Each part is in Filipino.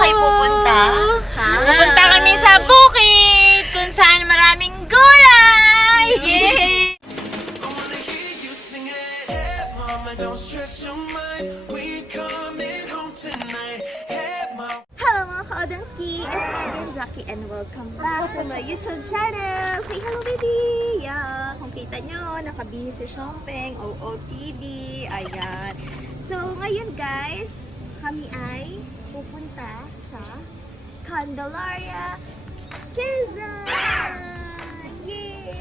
kayo pupunta? Ha? Pupunta kami sa bukid kung saan maraming gulay! Yay! Hello mga ka-Odongski! It's again Jackie and welcome back to my YouTube channel! Say hello baby! Yeah, kung kita nyo, nakabihis si Siompeng, OOTD, ayan. So ngayon guys, kami ay pupunta sa Candelaria, Quezon! Yay!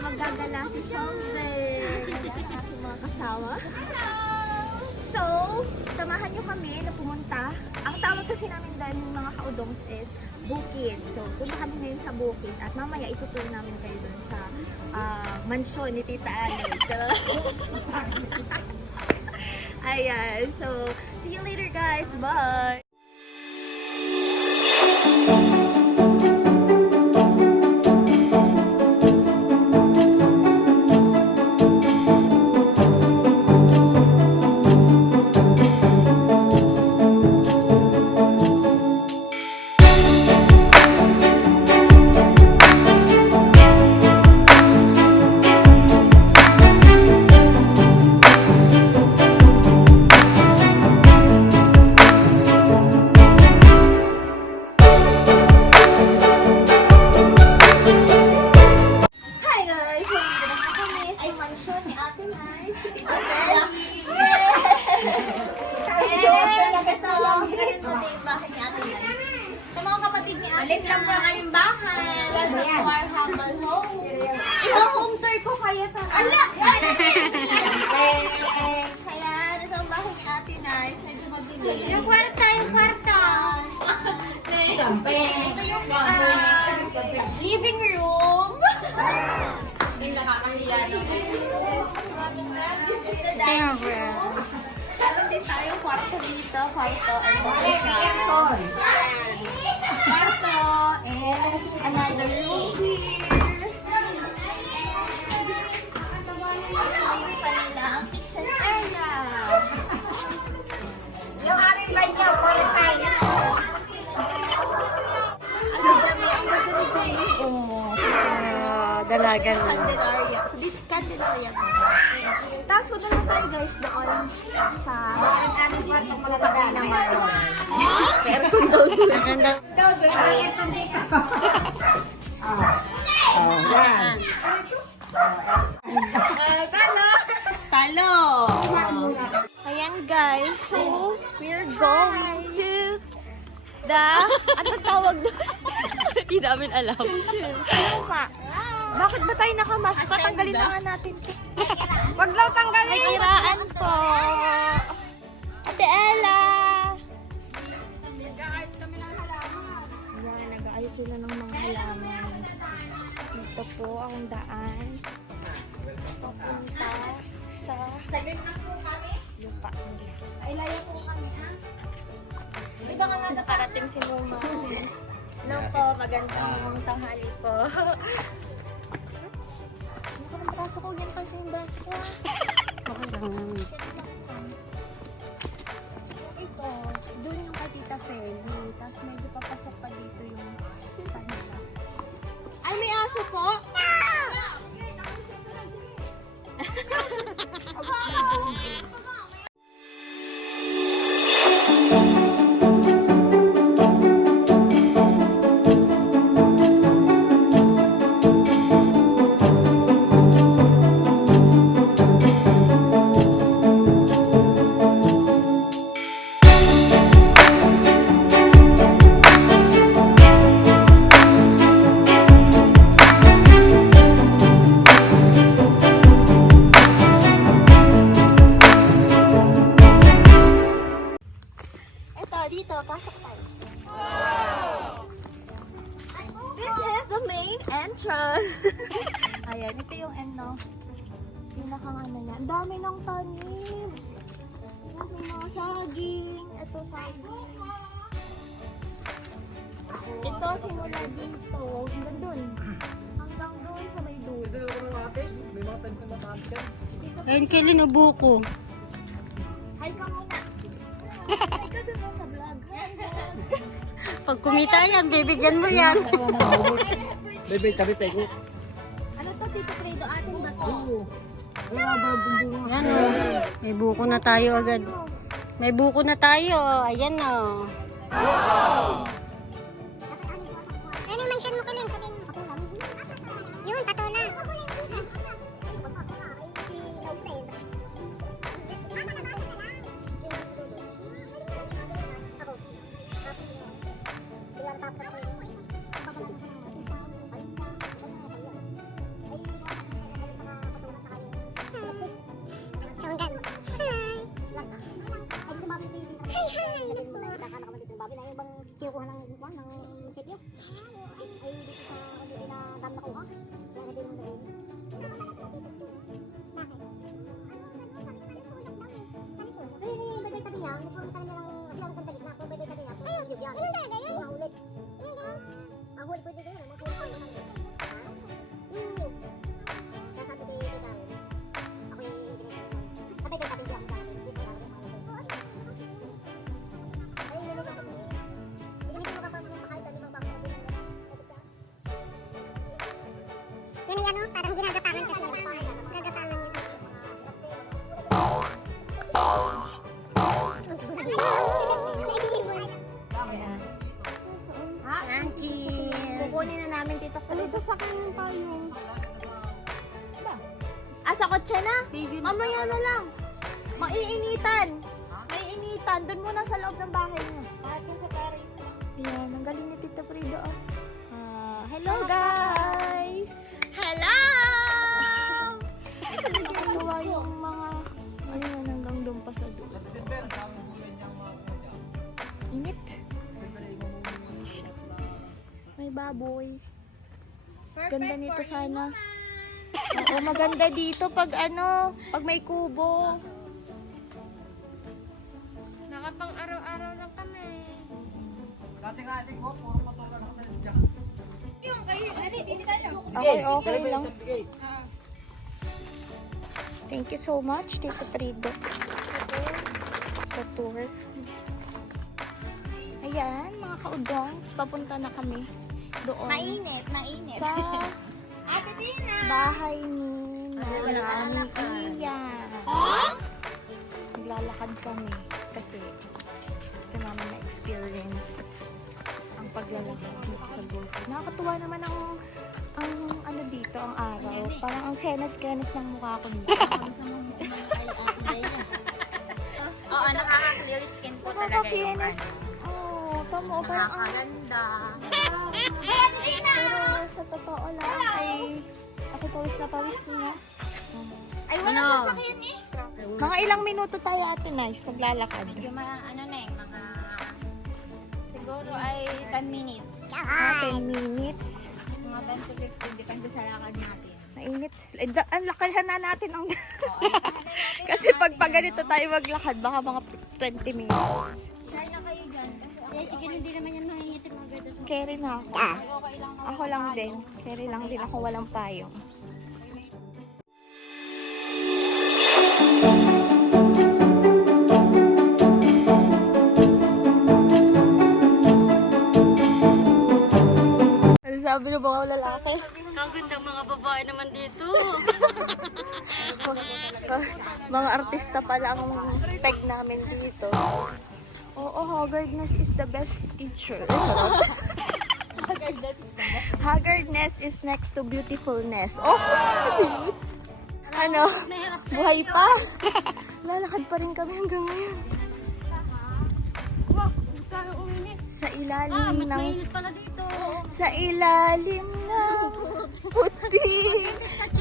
Magagala si Siompeng! Ayan, aking mga kasama. So, samahan nyo kami na pumunta. Ang tawag kasi namin dahil mga ka-Odongs is bukid. So, punta kami ngayon sa bukid at mamaya ituturo namin kayo dun sa mansyon ni Tita Anne. Ayan. So, see you later guys. Bye! Malit lang po ang bahay. Welcome to our humble home. Iba-home tour ko kaya Ala! Kaya, ito ang bahay ni Ate Nice. Medyo mabili. Yung kwarto, yung kwarto. Ito yung living room. Yung nakakahiya na. This is the dining room. Meron din tayo kwarto dito. Kwarto and kwarto. Kwarto and another room here. Yung kanila ang kitchen area. Yung aming banyo, 4 times. Ang dami ang magdumi-dumi. Dalaga na. Candelaria. So, dito Candelaria. Tapos, wala naman tayo guys doon sa aming kwartong malapagay naman. Pero kung daw doon. Maganda. Talo! Ayan guys, so we're going to the... Ano tawag doon? Hindi namin alam. Bakit ba tayo nakamask? Patanggalin na nga natin. Wag lang tanggalin. Nagiraan po. Ate Ella! Nag-aayos kami ng halaman. Ayan, nag-aayos sila ng mga halaman. Ito po ang daan. Papunta sa Saglit lang po kami. lupa nila. Ay, layo po kami, ha? Iba nga nga nakarating si Mama. Hello po, magandang tanghali po. Ano ka ng braso ko? Yan pa sa yung braso ko. Ito, doon yung kay Tita Feli. Tapos medyo papasok pa dito yung kanila. Ay, may aso po? Dito, pasok tayo. This is the main entrance. Ayan, ito yung ano. Pinakang ano niya. Ang dami ng tanim. May mga saging. Ito saging. Ito simula dito. Hanggang dun. Hanggang dun sa may dulo. Ito na mga atis. May mga tanim na matatis yan. Ayun kay Linubuko. Hi ka muna. Hi ka dun sa vlog. Hi vlog. Pag kumita yan, bibigyan mo yan. Bebe, tabi pego. Ano to, Tito Fredo? Atin ba to? Oo. Wala ba ang bumbunga? Yan o. May buko na tayo agad. May buko na tayo. Ayan o. Ano yung mention mo ka lang? Sabihin mo, patulang. Yun, patula. Kinukuha ng buwan ng munisipyo. Ay dito sa dito na dam na kuha. Kaya sabi mo doon. Bakit? Ay, bagay tabi niya. Mukhang tabi niya lang silang kanta gitna. Kung bagay tabi niya. Ayun, yun yan. Ayun, bagay yan. Mahulit. Mahulit pwede din. Mahulit pa naman. Yun. Kaya sabi kay Dal. Ako yung ginagawa. Sabi kay tabi niya. Yan yung ano, parang ginagapangan kasi. Gagapangan niya. Thank you. Kukunin na namin, Tito Fredo. Sa kanan tayo. Sa kotse na? Video na. Mamaya na lang. Maiinitan. May initan. Doon muna sa loob ng bahay niyo. Bakit yung sa Paris? Ayan, ang galing ni Tito Fredo. Hello guys! Hello! Nakakatuwa yung mga ano yan hanggang doon pa sa doon. December, kami hulay niyang mga kanya. Init. December, ikaw May baboy. Ganda nito sana. Oo, maganda dito pag ano, pag may kubo. Nakapang araw-araw lang kami. Dati nga ating ko, puro patulang ako na dyan. Okay lang. Bigay. Thank you so much, Tito Fredo. Sa tour. Ayan, mga kaudongs, papunta na kami doon. Mainit. Sa Ate Tina! bahay ni Mami Ian. Naglalakad kami kasi gusto namin na-experience ang paglalakad dito sa bukid. Nakakatuwa naman ang ano dito, ang araw. Parang ang kenas-kenas ng mukha ko dito. Oo, nakaka-clear skin po talaga yung Nakakakinis. Oo, tamo. Parang ang Nakakaganda. pero sa totoo lang ay ako pawis na pawis niya. Ay, wala Ano? pa sakyan eh. Mga ilang minuto tayo ate nice paglalakad. Medyo ano na eh, mga siguro ay 10 minutes. 10 minutes. Mga 10 to 15, depende sa lakad natin. Mainit. Ang lakahan na natin ang kasi pag ganito tayo maglakad baka mga 20 minutes. Share na kayo dyan. Kasi Sige, hindi naman yan mangingitim agad. Carry na ako. okay lang. Ako lang din. Carry lang din ako walang payong. Ano sabi ng mga lalaki? Kaganda mga babae naman dito. Mga artista pala ang peg namin dito. Oo, haggardness is the best teacher. Haggardness is next to beautifulness. Oh! Ano? Buhay pa? Lalakad pa rin kami hanggang ngayon. Sa ilalim Mas ng... mainit pala dito. Sa ilalim ng puting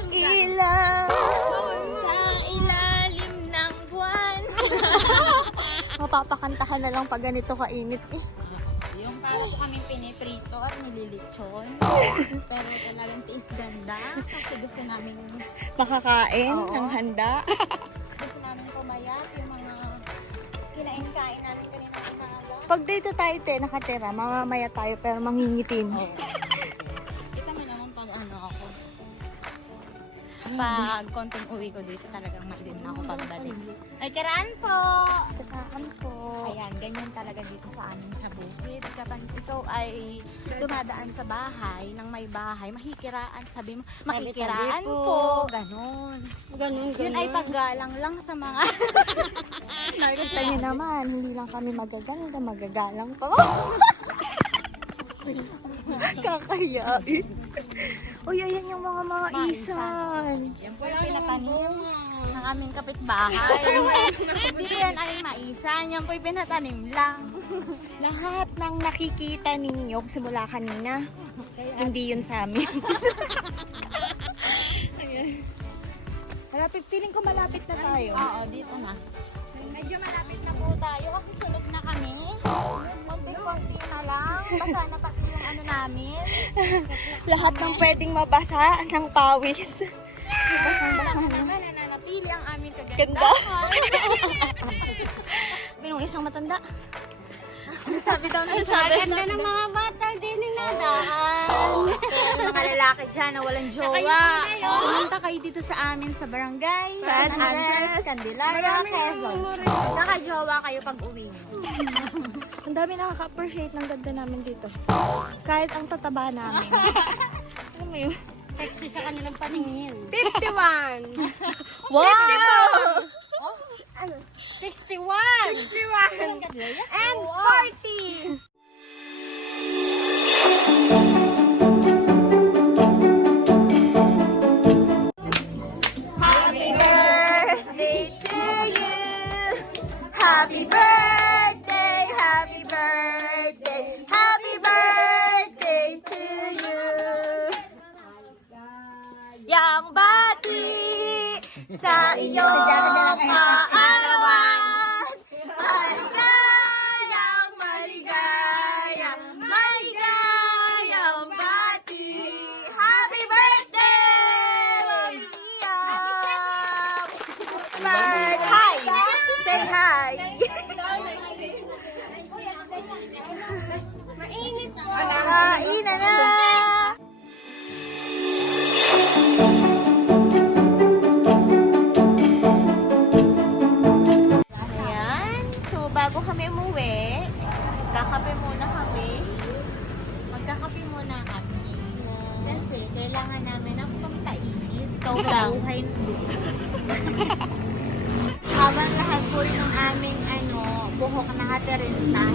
ilaw. Sa ilalim ng buwan. Mapapakantahan na lang pag ganito kainit eh. Yung para po kami piniprito at nililitsyon. Pero talagang tiis ganda. Kasi gusto namin Makakain Oo. ng handa. gusto namin pumayat yung mga kinain-kain namin kanina umaga. Pag dito tayo nakatira, mamamaya tayo pero mangingitim. Kita mo naman pag ano ako. Pag konting uwi ko dito talagang mailim na ako pagdali. Ay, karaan po! Saan po? Ayan, ganyan talaga talaga dito sa amin sa bukid. Kapag ikaw ay dumadaan sa bahay, ng may bahay, mahikiraan, sabi mo, makikiraan po, ganon. Ganun, Yun ay paggalang lang sa mga... Nakita niyo naman, hindi lang kami magaganda, magagalang pa. Kakayain. Uy, ayan yung mga isan. Yan po yung pinatanim ng aming kapitbahay. Hindi yan ay maisan, yan po yung pinatanim lang. Lahat ng nakikita ninyo simula kanina, hindi yun sa amin. Malapit, feeling ko malapit na tayo. Oo, dito na. Medyo malapit na po tayo kasi sunod na kami. Konti-konti na lang. Basa na pati yung ano namin. Lahat ng pwedeng mabasa ng pawis. Basang-basa naman. Nananatili ang aming kagandahan. Binong isang matanda. Ano sabi daw ng sabi? Ganda ng mga bata din yung nadaan. Mga lalaki dyan na walang jowa. Pumunta kayo dito sa amin sa barangay San Andres, Candelaria, Quezon. Naka-jowa kayo pag uwi niyo. Ang dami nakaka-appreciate ng ganda namin dito. Kahit ang tataba namin. Ano mo yun? Sexy sa kanilang paningin. 51! Wow! 61! And 40! Happy birthday to you. Happy birthday, happy birthday, happy birthday to you. Yang bati sa iyong kaarawan. Maligayang, maligayang, maligayang bati. Happy birthday! Bird. Hi! Say hi! Mainit po! Kain na na! Ayan. So, bago kami umuwi, magkakape muna kami. Magkakape muna kami. Kasi, kailangan namin ng pampainit. Ikaw lang. Buhay ng habang lahat po yung aming buhok nakatirinta.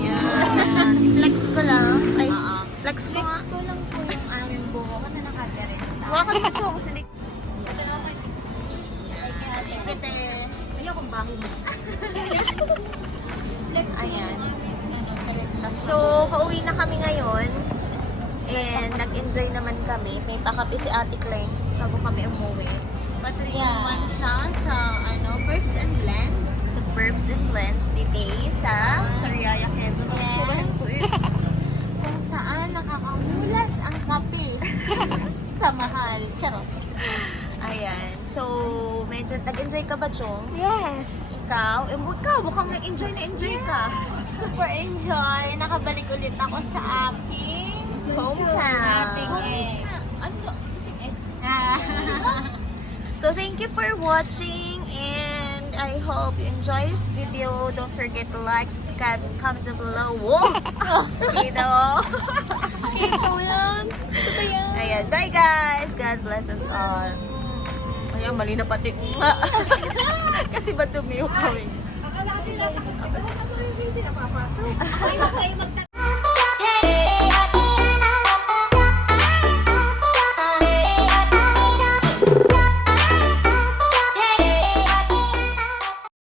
Flex ko lang. Ay, flex ko lang po yung aming buhok na nakatirinta. Wala ka naman po. Sige. Ayokong baho mo. Ayan. So, pauwi na kami ngayon. And nag-enjoy naman kami. May pakape si Ate Claire bago kami umuwi. Patriyaman siya sa Burps and Blends. Sa Burps and Blends dito sa Sariaya, Quezon. Sobrang po kung saan nakakamulas ang kape sa mahal. Charot. Ayan. So, medyo nag-enjoy ka ba, Chong? Yes. Ikaw? Mukhang nag-enjoy na enjoy ka. Super enjoy. Nakabalik ulit ako sa aking hometown. So, thank you for watching and I hope you enjoy this video. Don't forget to like, subscribe, and comment down below. Whoa! Kita mo? Kita mo yan? Ayan. Bye guys! God bless us all. Ayan, mali na pati. Kasi ba tumiyo kami? Akala ka din nasa kapatid. Hindi napapasok. Ako yung magtayo